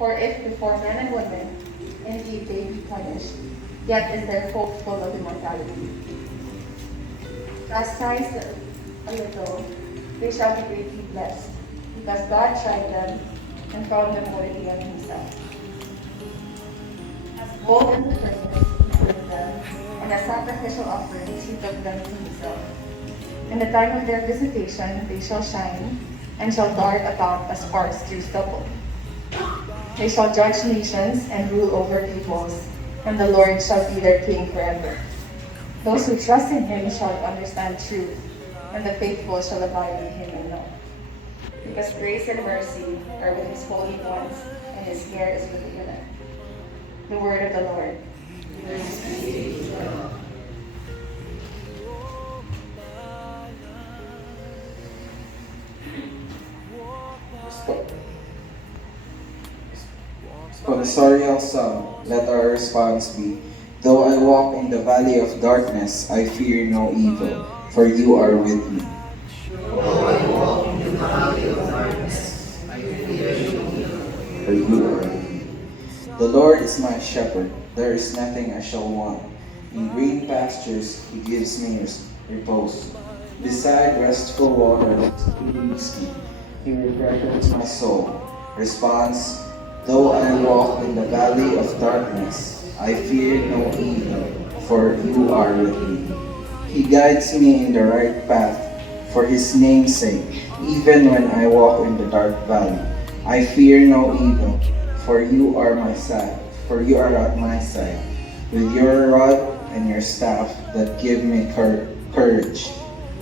For if before men and women indeed they be punished, yet is their hope full of immortality. Chastised a little, they shall be greatly blessed, because God tried them and found them worthy of himself. As gold in the furnace, he put them, and as sacrificial offerings, he took them to himself. In the time of their visitation, they shall shine, and shall dart about as sparks through stubble. They shall judge nations and rule over peoples, and the Lord shall be their king forever. Those who trust in him shall understand truth, and the faithful shall abide in him and know. Because grace and mercy are with his holy ones, and his care is with the elect. The word of the Lord. Praise be to God. Sponsorial psalm, let our response be, though I walk in the valley of darkness, I fear no evil, for you are with me. Though I walk in the valley of darkness, I fear no evil, For you are with me. The Lord is my shepherd, there is nothing I shall want. In green pastures he gives me repose. Beside restful waters he leads me. He refreshes my soul. Response, though I walk in the valley of darkness, I fear no evil, for you are with me. He guides me in the right path for his name's sake. Even when I walk in the dark valley, I fear no evil, for you are my side, for you are at my side, with your rod and your staff that give me courage.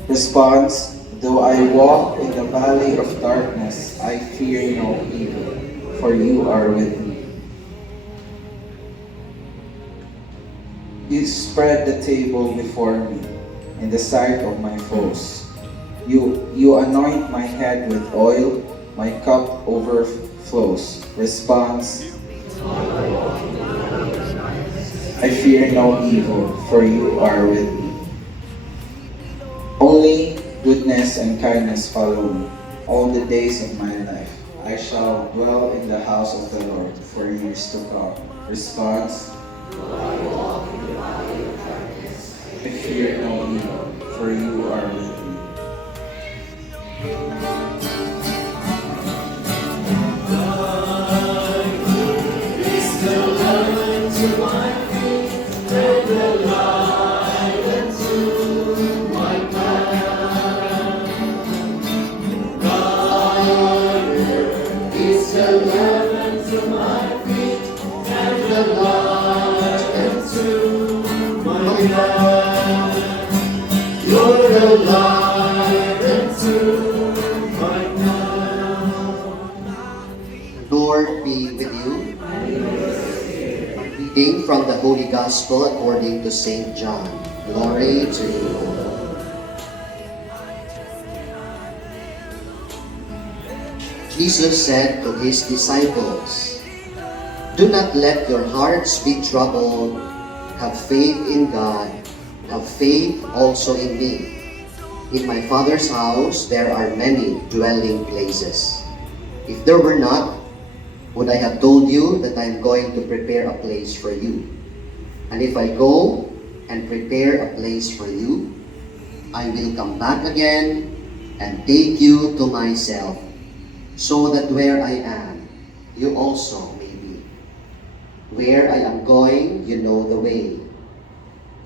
Response, though I walk in the valley of darkness, I fear no evil, for you are with me. You spread the table before me in the sight of my foes. You anoint my head with oil, my cup overflows. Response, I fear no evil, for you are with me. Only goodness and kindness follow me all the days of my life. I shall dwell in the house of the Lord for years to come. Response, I fear no evil, for you are with me. Lord be with you. Reading from the Holy Gospel according to St. John. Glory to you, O Lord. Jesus said to his disciples, do not let your hearts be troubled. Have faith in God. Have faith also in me. In my Father's house there are many dwelling places. If there were not, would I have told you that I am going to prepare a place for you? And if I go and prepare a place for you, I will come back again and take you to myself, so that where I am, you also may be. Where I am going, you know the way.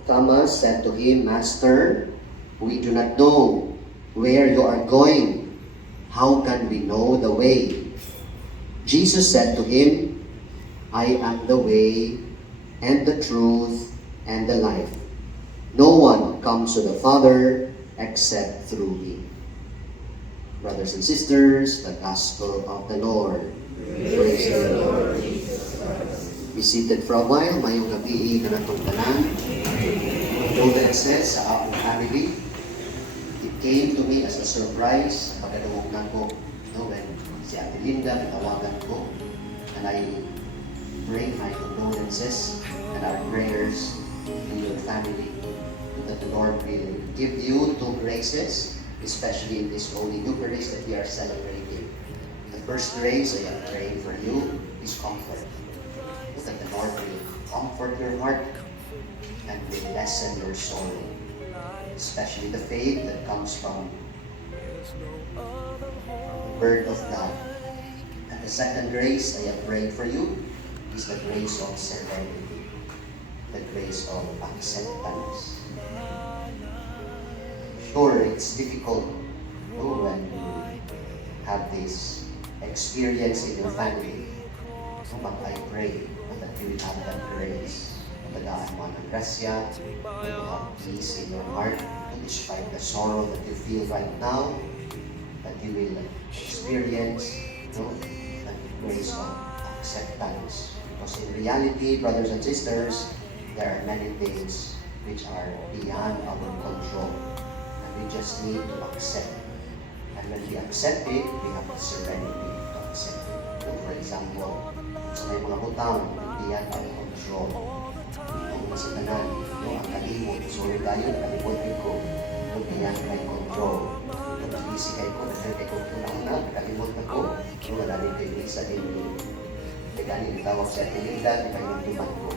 Thomas said to him, Master, we do not know where you are going. How can we know the way? Jesus said to him, I am the way and the truth and the life. No one comes to the Father except through me. Brothers and sisters, the Gospel of the Lord. Praise the Lord. Be seated for a while. Mayong gabi na natong tanan. Condolences sa akong family. It came to me as a surprise sa pagkadungog ko. When si Ate Linda pinawagan ko, and I bring my condolences and our prayers to your family, that the Lord will give you two graces, especially in this Holy Eucharist that we are celebrating. The first grace I am praying for you is comfort. That the Lord will comfort your heart and will lessen your sorrow, especially the faith that comes from the Word of God. And the second grace I have prayed for you is the grace of serenity, the grace of acceptance. Sure, it's difficult when you have this experience in your family, but I pray that you will have that grace. Tagaan mo ng grasya, to have peace in your heart, to despite the sorrow that you feel right now, that you will experience that grace of acceptance. Because in reality, brothers and sisters, there are many things which are beyond our control. And we just need to accept. And when we accept it, we have the serenity to accept it. For example, sa may mga butang, beyond our control. Kung sa tanan, ang kalimot, sorry tayo, kalimot ko, beyond my control. Kung busy kayo ko, nagkakay ko na, kalimot na ko, wala rin kayo sa inyo. Kaya tawag sa atinidad, kalimot ko.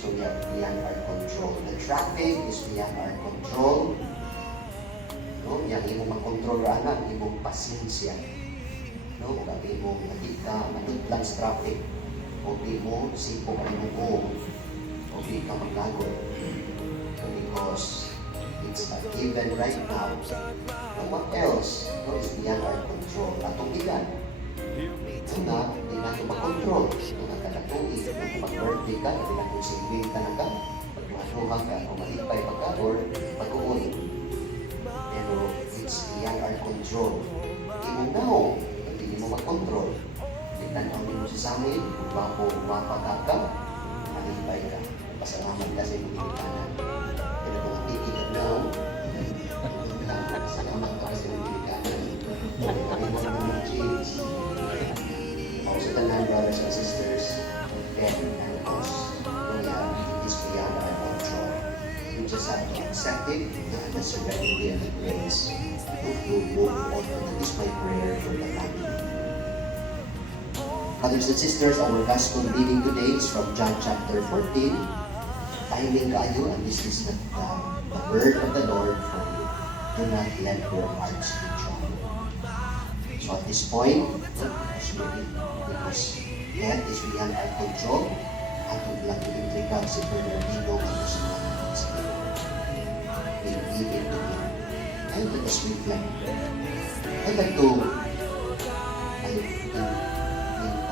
So we have beyond our control. The traffic is beyond our control. Yang imong makontrol ra na, imong pasensya. Kung imong hindi ka matutlan sa traffic, o di mo sipo ka imong o di ka maglagot. Because it's a given right now. And what else is beyond our control? Atong ilan. Una, di na ito makontrol. Kung nakatuig, kung mag-birthday ka, di na kung silbing ka na ka, pagduhan ka, o malipay pa ka, or pag-uon. Pero it's beyond our control. Imong now, hindi mo mag-control. Tignan mo si Samuel, kung bago mapagka ka, malipay ka. Pasalamat ka sa iyong pinikanan. Pero kung hindi ka now, pasalamat ka sa iyong pinikanan. Kami mo naman change. Also the nine brothers and sisters, Ben and us, we have is beyond our control. You just have to accept it and the serenity and the grace to move on. That is my prayer for the family. Brothers and sisters, our gospel reading today is from John chapter 14. Timing kayo, and this is the word of the Lord for you. Do not let your hearts be troubled. So at this point, because death is beyond our control, atong lang i-intriga si Bernardino ang kasalanan sa Lord. We leave it to Him. And let us reflect. I'd like to, in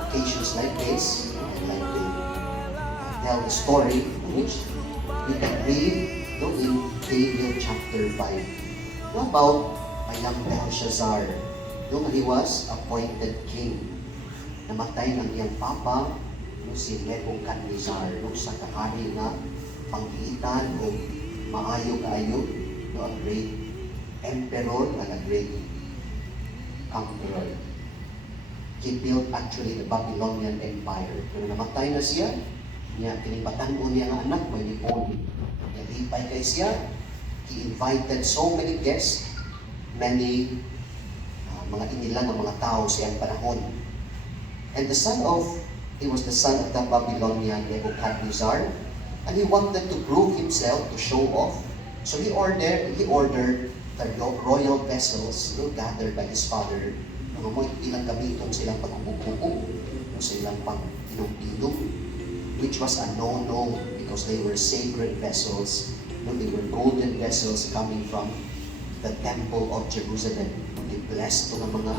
occasions like this, I'd like to tell the story which we can read in Daniel chapter 5. About a young Belshazzar. He was appointed king. Namatay ng iyang papa, si Nebuchadnezzar, sa kahari nga panghitan o maayo kaayo, a great emperor and a great conqueror. He built actually the Babylonian Empire. Pero namatay na siya, kinipatan-on niya nga anak, may lipon. Nalipay kay siya, he invited so many guests, many mga inilang ng mga tao sa iyang panahon. And he was the son of the Babylonian Nebuchadnezzar, and he wanted to prove himself, to show off. So he ordered the royal vessels gathered by his father, ilang gamiton silang pag-ubog-ubog, silang pag-inom-inom, which was a no-no because they were sacred vessels. They were golden vessels coming from the temple of Jerusalem. They blessed to ng mga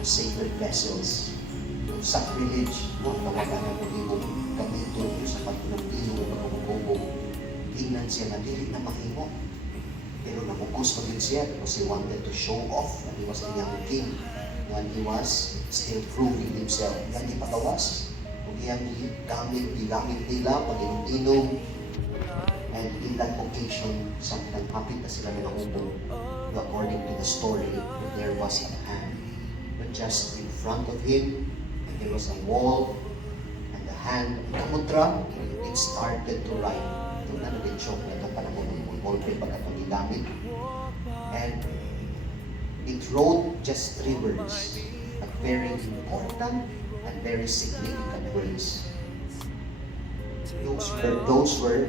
sacred vessels. Sacrilege, tawagan na kung imong gamiton sa pag-inom-inom, pag-ubog-ubog. Tingnan siya na dili na mahimo. Pero namukos pa din siya because he wanted to show off when he was a young king, when he was still proving himself. Hindi patawas. Kung iyang gamit nila, pag-inom-inom, and in that occasion, something happened na sila nilahubog. According to the story, there was a hand. But just in front of him, there was a wall, and the hand, kamudra, it started to write. Ito na nag-choke na itong panahon ng ballpen pagkakagigamit. And it wrote just 3 words, but very important and very significant words. Those were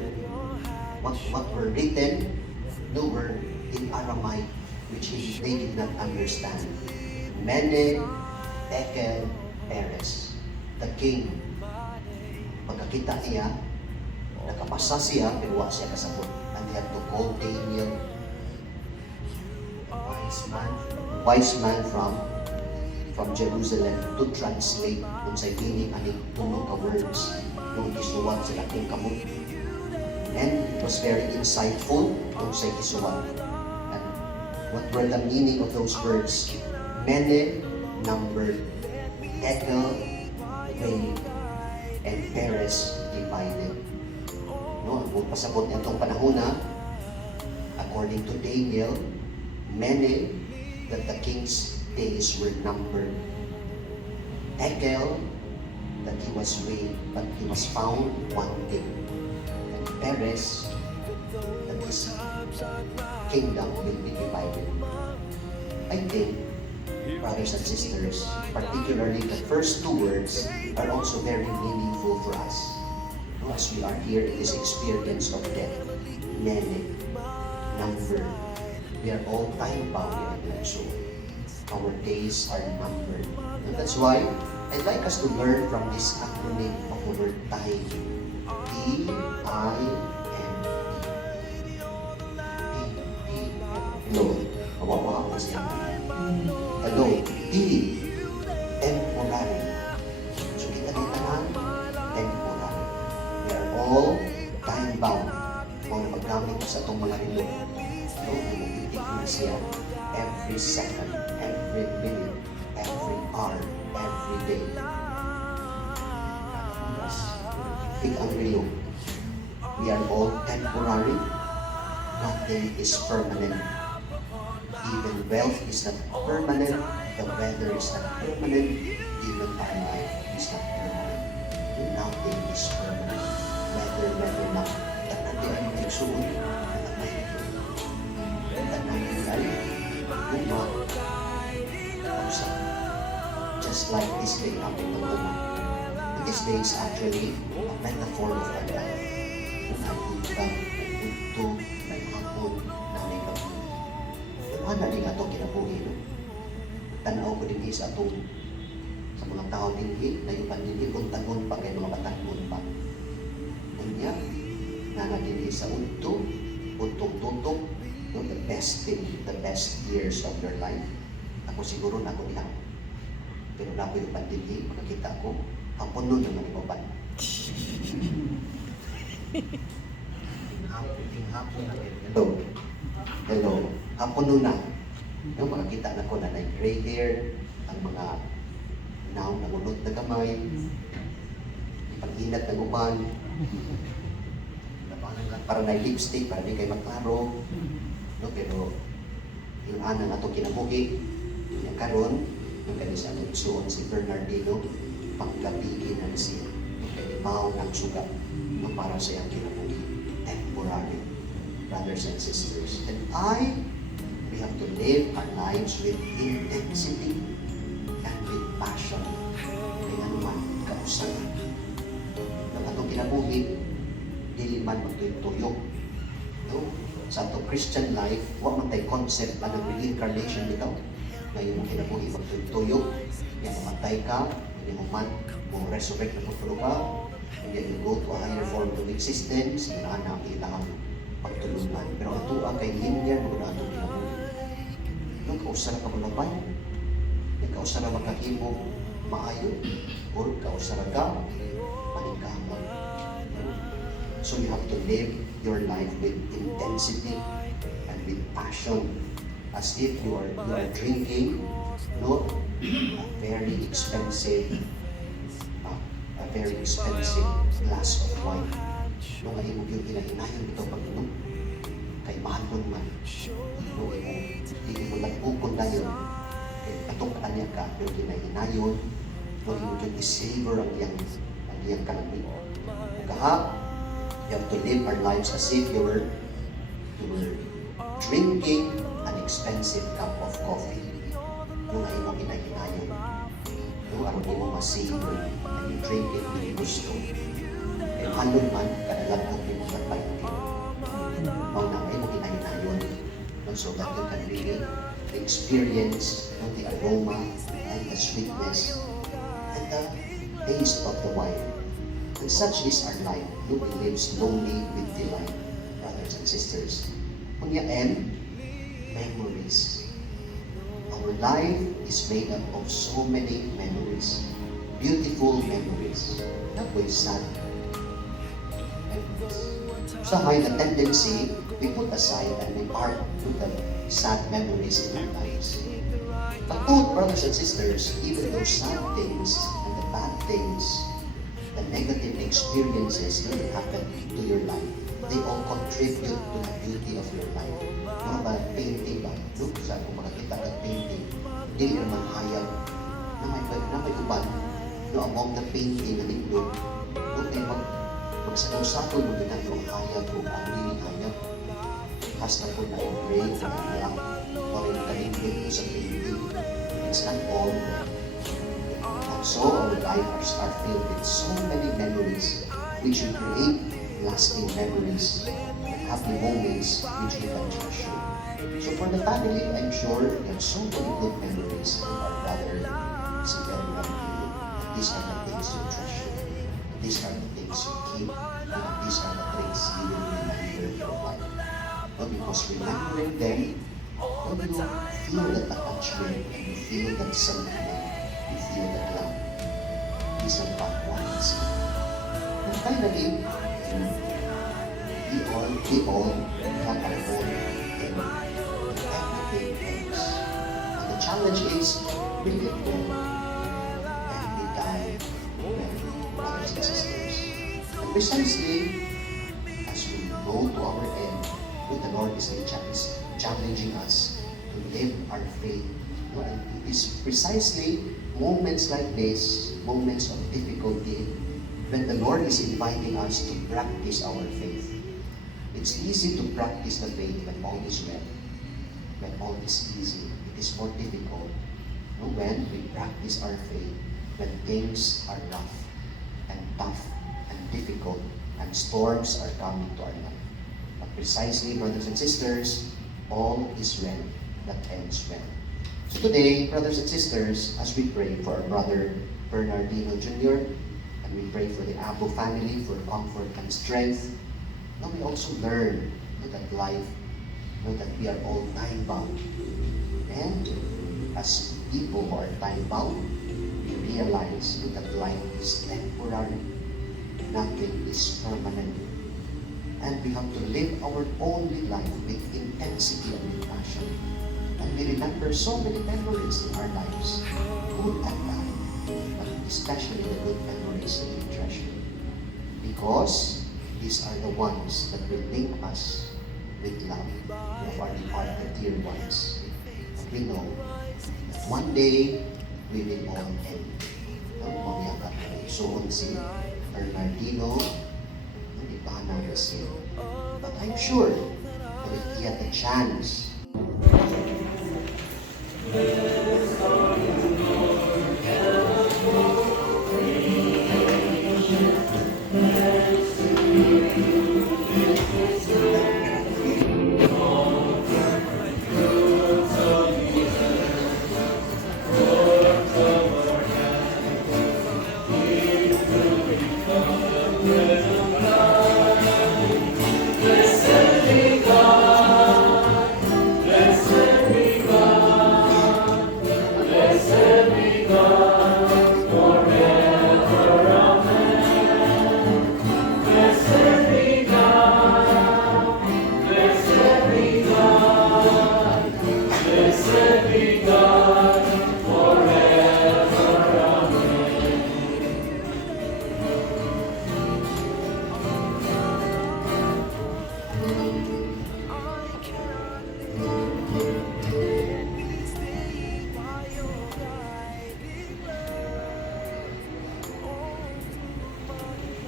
what were written, no were in Aramaic, which they did not understand. Mene, Tekel, Peres. The king. Pagkakita niya, nakapasa siya, pero wala siya kasabot. And they had to call Daniel, wise man from Jerusalem, to translate kung sa meaning aning tunog ka words nung isuwat sa laking kamot. And it was very insightful kung sa isuwat. And what were the meaning of those words? Mene, numbered, Tekel, weighed, and Peres, divided. No, kung pasabot nitong panahon na, according to Daniel, many that the king's days were numbered. Tekel, that he was weighed, but he was found wanting. And Peres, that his kingdom will be divided. I think, brothers and sisters, particularly the first two words are also very meaningful for us. As we are here in this experience of death, many, numbered. We are all time-bound in so our days are numbered. And that's why I'd like us to learn from this acronym of the word time. T-I-M-E. Hello. Kawawa ako siya. Hello. T. Temporary. So kita dito na, temporary. We are all time-bound. Kung magamit sa itong mga relo. No, bumibig na siya every second, every minute, every hour, every day. Yes. Think ang relo. We are all temporary. Nothing is permanent. Even wealth is not permanent. The weather is not permanent. Even our life is not permanent. Nothing is permanent. Weather na. Tanadi ay magsuon. Just like this day happened to woman. This day is actually a metaphor of our life. Kung ang ito, may hapon, na may gabi. Ano din ito kinabuhi? Tanaw ko din sa itong sa mga tao din na yung pandili kung tagon pa kay mga batagon pa. Kanya, na din sa unto, untong-tuntong, no, the best years of your life. Ako siguro na ako nilang. Pero na ako yung pandili, makakita ko, ang puno naman yung baban. Hello. Ang puno na. Yung makakita na ko na gray hair, ang mga naong nangunod na kamay, pag-inat na uban, para na lipstick, para di kayo magklaro. No, pero yung ana na ito kinabuhi, yung karon, yung kanisa ng suon si Bernardino, panggabihin na siya. Yung kaibaw ng sugat, no, para sa iyang kinabuhi. Temporary, brothers and sisters. And we have to live our lives with intensity and with passion. Kaya naman, kausan. Nang atong kinabuhi, dili man magtuyok. No? Sa atong Christian life, huwag man tayo concept na ng reincarnation bitaw. Ngayon mo kinabuhi magtuyok, yan mamatay ka, hindi mo man, mo resurrect na pagtulo ka, and then you go to a higher form of existence, yun na anak, ilang pagtulungan. Pero ito ang kay linear, mga atong kinabuhi. Nung kausa na kamalabay, yung kausa na magkakimo, maayo, or kausa na ka, maningkamon. So you have to live your life with intensity and with passion, as if you are drinking, no, a very expensive glass of wine. No, nga imo yung hinahinayon ito pag-inom, kay mahal nun man. No, hindi mo nagbukod na yun, katukaan niya ka, pero hinahinayon, no, imo yung i-savor ang iyang kalamig. Kaha, you have to live our lives as if you were drinking an expensive cup of coffee. Yung ay mo hinahinayon. No? kung ano mo masavory and you drink it with gusto. And halon man, kadalagdag mo sa fighting. Mao na may nakinayon so that you can really experience the aroma and the sweetness and the taste of the wine. And such is our life. We live slowly with delight, brothers and sisters. Kunya and memories. Our life is made up of so many memories, beautiful memories, not with sad memories. So high the tendency we put aside and we part with the sad memories in our lives. But both brothers and sisters, even those sad things and the bad things, the negative experiences that happen to your life, they all contribute to the beauty of your life. Mga ba, painting ba? Look, saan kung makakita ng painting, hindi naman hayag na may uban no, among the painting na nindot. Okay, magsakong-sakong mo din ang hayag o ang really hayag. Hasta po na i-break na lang or in-kalingit sa painting. It's not all there. And so our lives are filled with so many memories which will create lasting memories and happy moments which we can treasure. So for the family, I'm sure we have so many good memories with our brother, si Perry Rampino. These are the things you treasure. These are the things you keep. And these are the things you will remember for life. But because remembering them, when you feel that attachment and you feel that sentiment, you feel that love, these are what ones. And finally, we all have our own in everything else. And the challenge is, we live well and we die well, brothers and sisters. And precisely, as we go to our end, the Lord is challenging us to live our faith. And it is precisely moments like this, moments of difficulty, when the Lord is inviting us to practice our faith. It's easy to practice the faith when all is well, when all is easy. It is more difficult when we practice our faith, when things are rough and tough and difficult and storms are coming to our life. But precisely, brothers and sisters, all is well that ends well. So today, brothers and sisters, as we pray for our brother Bernardino Jr., and we pray for the Abu family for comfort and strength, now we also learn that life, that we are all time-bound. And as people who are time-bound, we realize that life is temporary. Nothing is permanent. And we have to live our only life with intensity and with passion. And we remember so many memories in our lives, good and bad, but especially the good memories that we treasure. Because these are the ones that will link us with love of our departed dear ones. And we know that one day we will all end. Ang mamiyakat na isuon si Bernardino, but I'm sure that if he had the chance,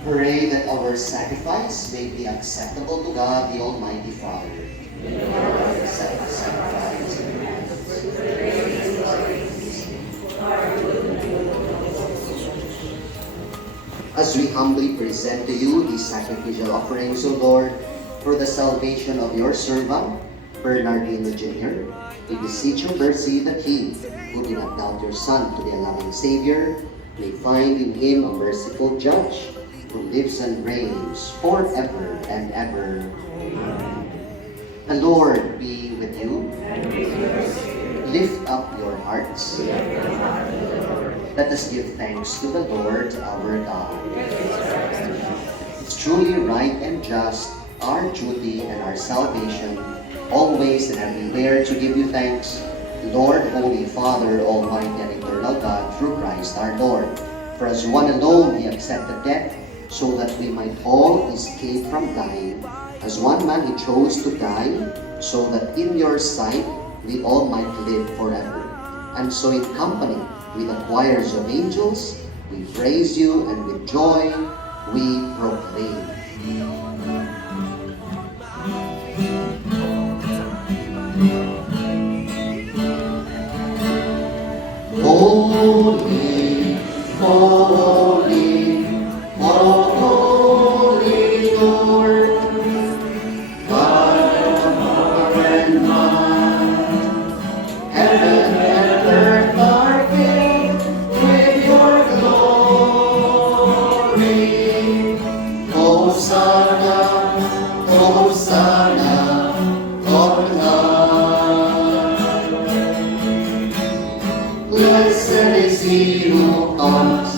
pray that our sacrifice may be acceptable to God, the Almighty Father. Accept the sacrifice. As we humbly present to you these sacrificial offerings, O Lord, for the salvation of your servant, Bernardino Jr., we beseech your mercy that he, who did not doubt your Son to be a loving Savior, may find in him a merciful Judge, who lives and reigns forever and ever. The Lord be with you. Lift up your hearts. Let us give thanks to the Lord our God. It's truly right and just, our duty and our salvation, always and everywhere to give you thanks, Lord, Holy Father, Almighty and Eternal God, through Christ our Lord. For as one alone he accepted death, so that we might all escape from dying. As one man he chose to die, so that in your sight we all might live forever. And so in company with the choirs of angels, we praise you, and with joy we proclaim. Holy, holy, holy Lord, God of power and might, heaven and earth are filled with your glory. Hosanna, Hosanna, on high. Blessed is he who comes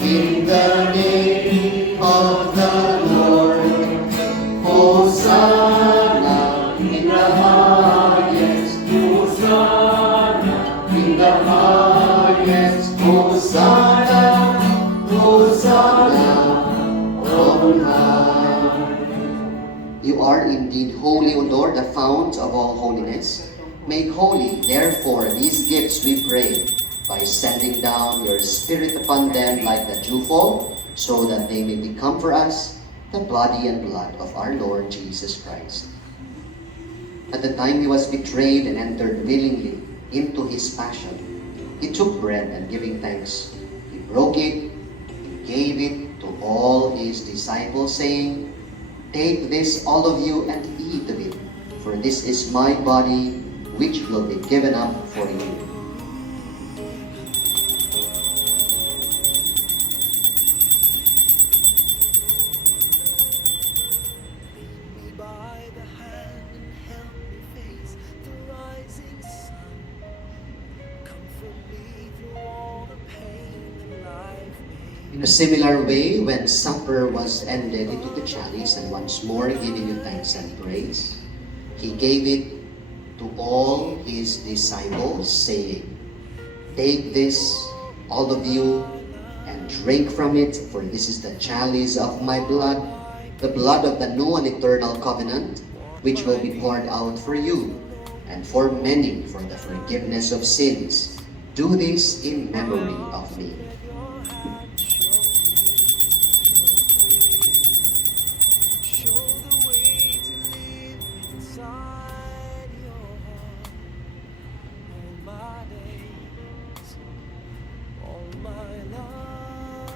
in the name of the Lord. Hosanna in the highest. Hosanna in the highest. Hosanna, Hosanna on high. You are indeed holy, O Lord, the fount of all holiness. Make holy, therefore, these gifts, we pray, by sending down your Spirit upon them like the dewfall, so that they may become for us the body and blood of our Lord Jesus Christ. At the time he was betrayed and entered willingly into his passion, he took bread, and giving thanks, he broke it, he gave it to all his disciples, saying, "Take this, all of you, and eat of it, for this is my body, which will be given up for you." By the hand and help me face the rising sun. Comfort me through all the pain that life may. In a similar way, when supper was ended, he took the chalice, and once more giving you thanks and praise, he gave it to all his disciples, saying, "Take this, all of you, and drink from it, for this is the chalice of my blood, the blood of the new and eternal covenant, which will be poured out for you and for many for the forgiveness of sins. Do this in memory of me." Show the way to live inside your heart. All my days, all my life.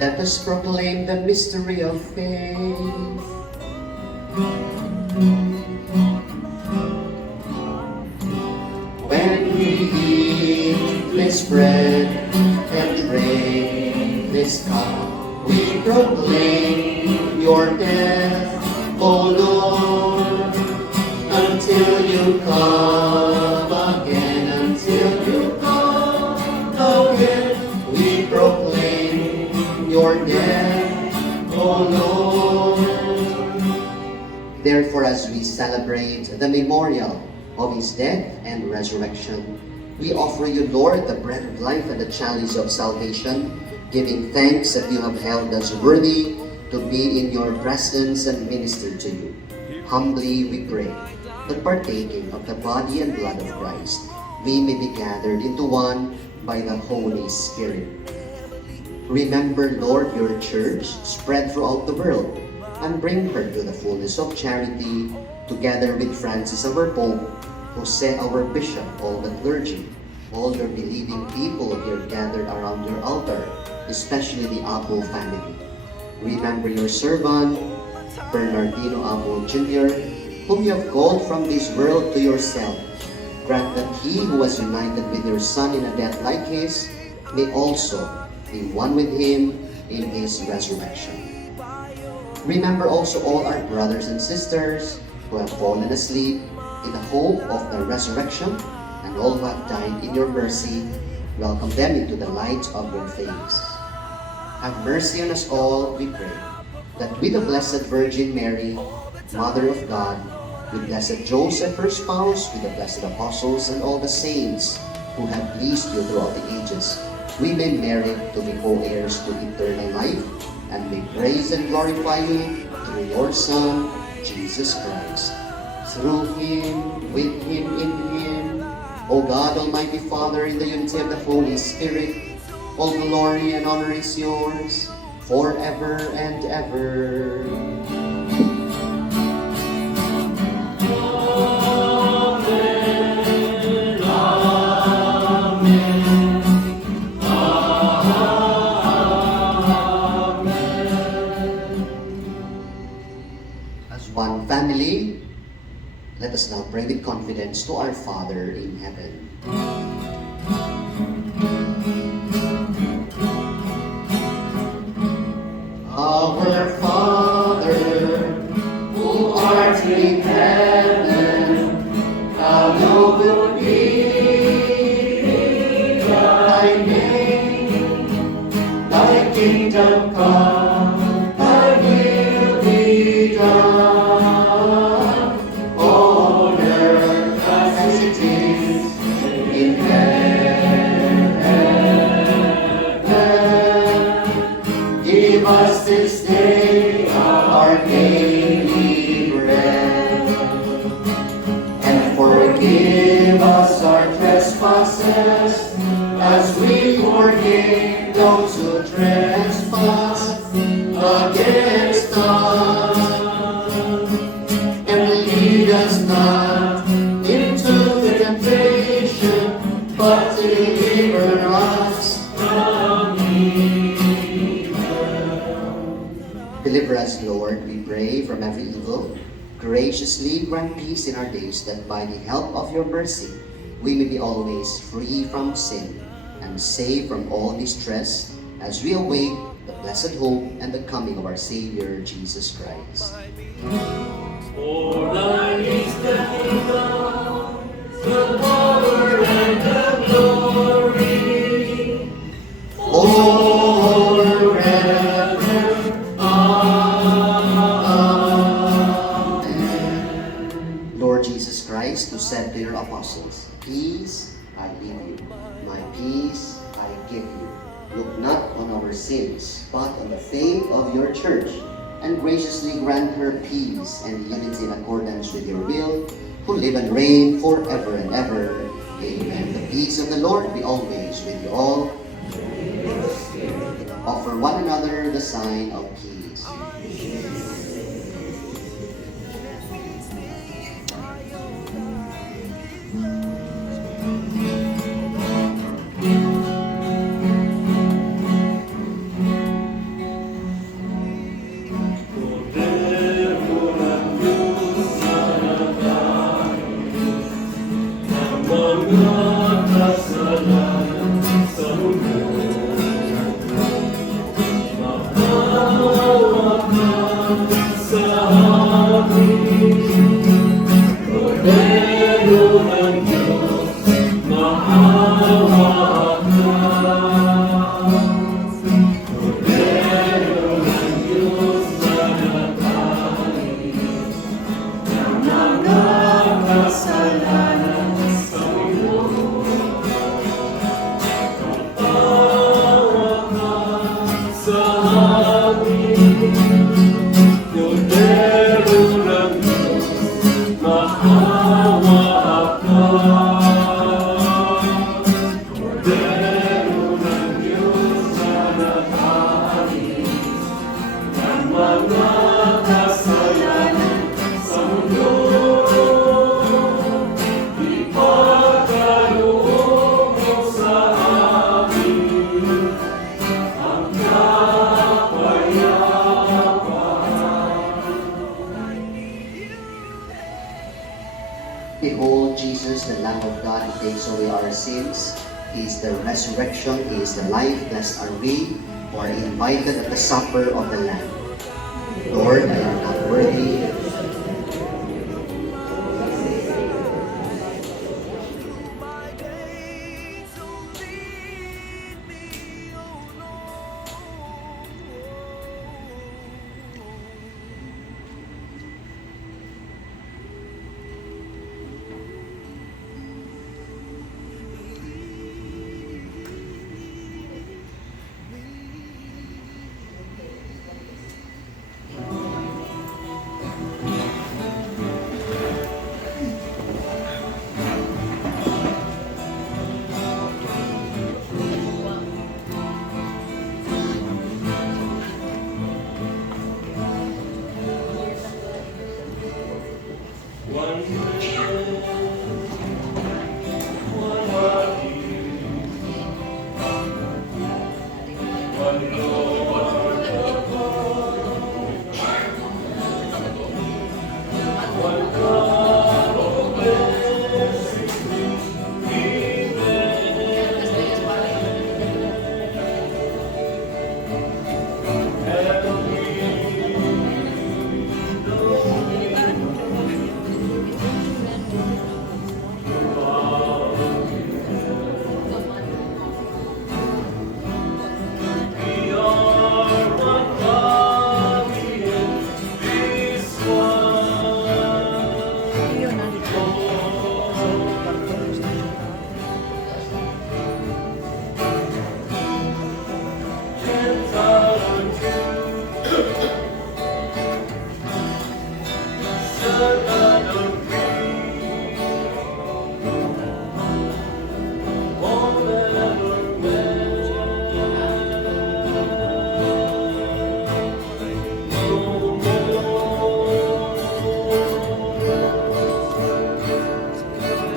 Let us proclaim the mystery of faith. When we eat this bread and drink this cup, we proclaim your death, O Lord, until you come again, until you come again. We proclaim your death, O Lord. Therefore, as we celebrate the memorial of his death and resurrection, we offer you, Lord, the bread of life and the chalice of salvation, giving thanks that you have held us worthy to be in your presence and minister to you. Humbly we pray that, partaking of the body and blood of Christ, we may be gathered into one by the Holy Spirit. Remember, Lord, your church spread throughout the world, and bring her to the fullness of charity, together with Francis our Pope, Jose our Bishop, all the clergy, all your believing people here gathered around your altar, especially the Abo family. Remember your servant, Bernardino Abo Jr., whom you have called from this world to yourself. Grant that he who was united with your Son in a death like his may also be one with him in his resurrection. Remember also all our brothers and sisters who have fallen asleep in the hope of the resurrection, and all who have died in your mercy. Welcome them into the light of your face. Have mercy on us all, we pray, that with the Blessed Virgin Mary, Mother of God, with Blessed Joseph, her spouse, with the blessed apostles and all the saints who have pleased you throughout the ages, we may merit to be co-heirs to eternal life, and may praise and glorify you through your Son, Jesus Christ. Through him, with him, in him, O God, Almighty Father, in the unity of the Holy Spirit, all glory and honor is yours, forever and ever. As one family, let us now pray with confidence to our Father in heaven. Our Father, who art in heaven, hallowed be thy name. Thy kingdom come, thy will be done, on earth as it is in heaven. Give us this day our daily bread, and forgive us our trespasses, as we forgive those who trespass against us. And lead us not into the temptation, but deliver us from evil. Deliver us, Lord, we pray, from every evil. Graciously grant peace in our days, that by the help of your mercy we may be always free from sin and safe from all distress, as we await the blessed hope and the coming of our Savior, Jesus Christ. For thine is the kingdom, the power, and the glory, Forever. Amen. Lord Jesus Christ, who said to your apostles, "Peace I leave you, my peace I give you. Look not on our sins, but on the faith of your church, and graciously grant her peace and unity in accordance with your will, who live and reign forever and ever. Amen." The peace of the Lord be always with you all. Offer one another the sign of peace. Mga kasalanan sa mundo, Lamb of God who takes away our sins. He is the resurrection, He is the life. Blessed are we who are invited at the supper of the Lamb. Lord, I am not worthy. my days, so lead me, oh Lord. One breath, one body, one Lord, one God of blessing, we are one body in this one.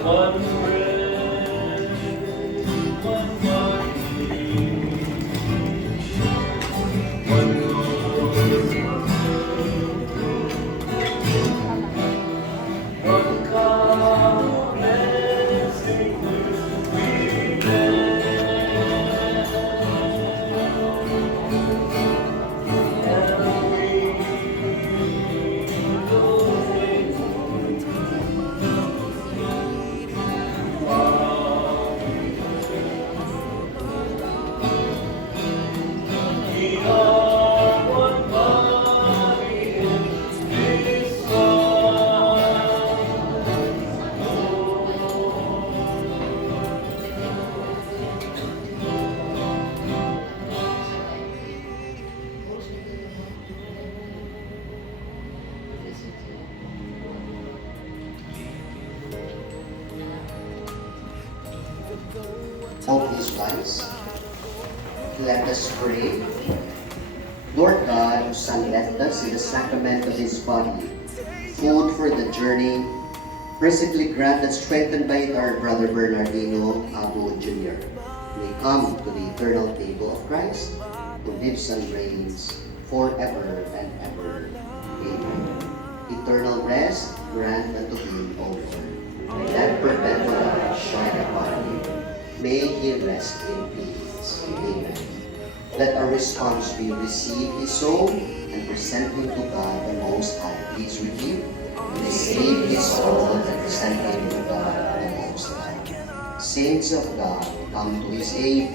One breath, one body, one Lord, one God, blessing we We are one body in this All these rise. Let us pray. Lord God, whose Son left us in the sacrament of His body, food for the journey, mercifully grant that strengthened by it our brother Bernardino Abu Jr. may come to the eternal table of Christ, who lives and reigns forever and ever. Amen. Eternal rest grant unto him, O Lord. Let perpetual light shine upon him. May he rest in peace. Amen. Let our response be receive his soul and present him to God the Most High. Please repeat. Receive his soul and present him to God the Most High. Saints of God, come to his aid.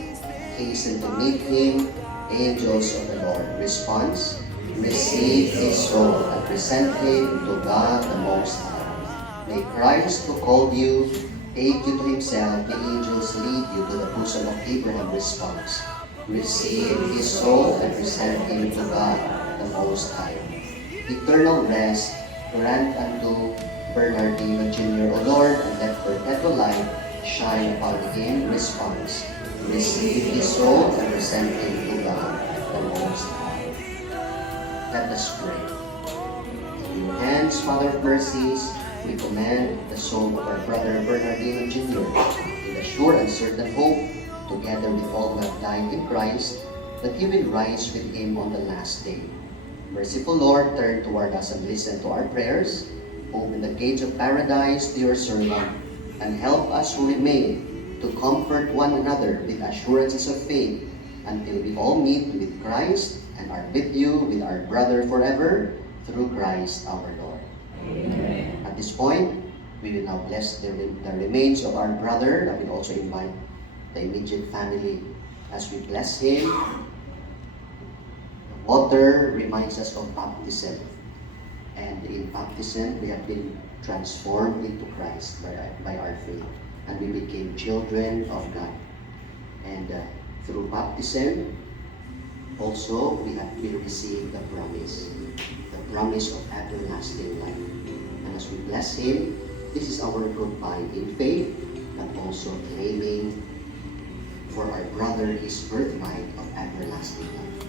Hasten to meet him. Angels of the Lord. Response. Receive his soul and present him to God the Most High. May Christ who called you take you to himself. The angels lead you to the bosom of Abraham. Response. Receive his soul and present him to God the Most High. Eternal rest grant unto Bernardino Jr., O Lord, and let perpetual light shine upon him. Response. Receive his soul and present him to God the Most High. Let us pray. In your hands, Father of mercies, we commend the soul of our brother Bernardino Jr. in the sure and certain hope, together with all who have died in Christ, that he will rise with him on the last day. Merciful Lord, turn toward us and listen to our prayers. Open the gates of paradise to your servant, and help us who remain to comfort one another with assurances of faith until we all meet with Christ and are with you with our brother forever through Christ our Lord. Amen. At this point, we will now bless the remains of our brother. I will also invite the immediate family as we bless him. The water reminds us of baptism. And in baptism, we have been transformed into Christ by our faith. And we became children of God. And through baptism, also we received the promise of everlasting life. And as we bless him, this is our goodbye in faith, but also claiming for our brother his birthright of everlasting life.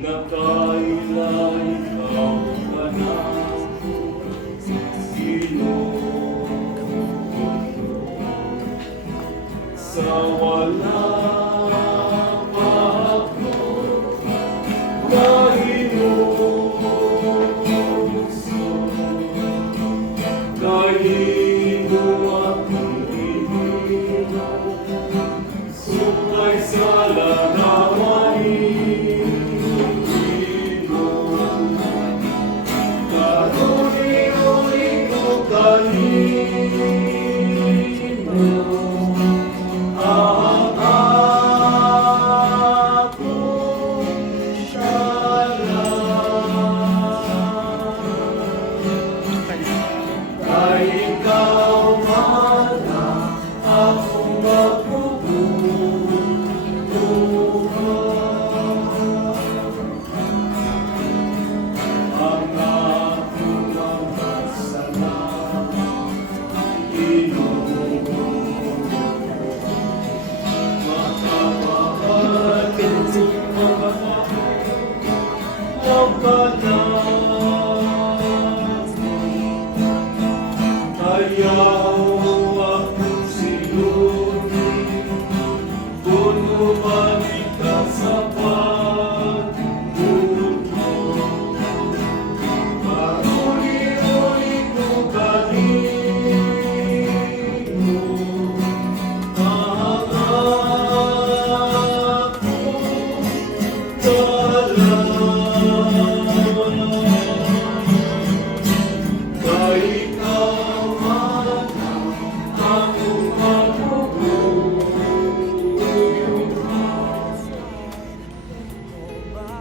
Nakailan ikaw ka na, sa walang pahapon na inuuso, kahino aking ininom, sukay sa larawain.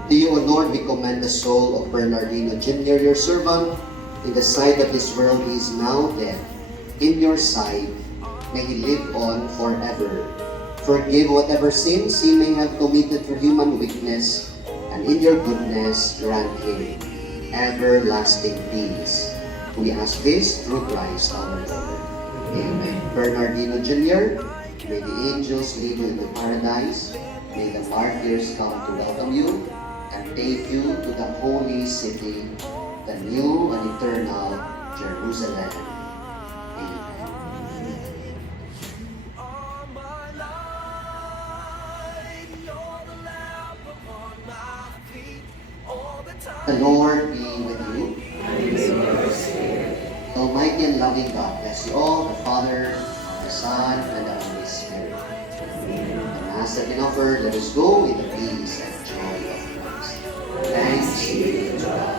To you, O Lord, we commend the soul of Bernardino Jr., your servant. In the sight of this world he is now dead. In your sight, may he live on forever. Forgive whatever sins he may have committed through human weakness, and in your goodness grant him everlasting peace. We ask this through Christ our Lord. Amen. Bernardino Jr., may the angels lead you into paradise. May the martyrs come to welcome you and take you to the holy city, the new and eternal Jerusalem. Amen. All my life, you're the lamp upon my feet. All the time. The Lord be with you. Almighty and loving God bless you all, the Father, the Son, and the Holy Spirit. The Mass has been offered. Let us go in the peace and joy of Christ. Thanks be to God.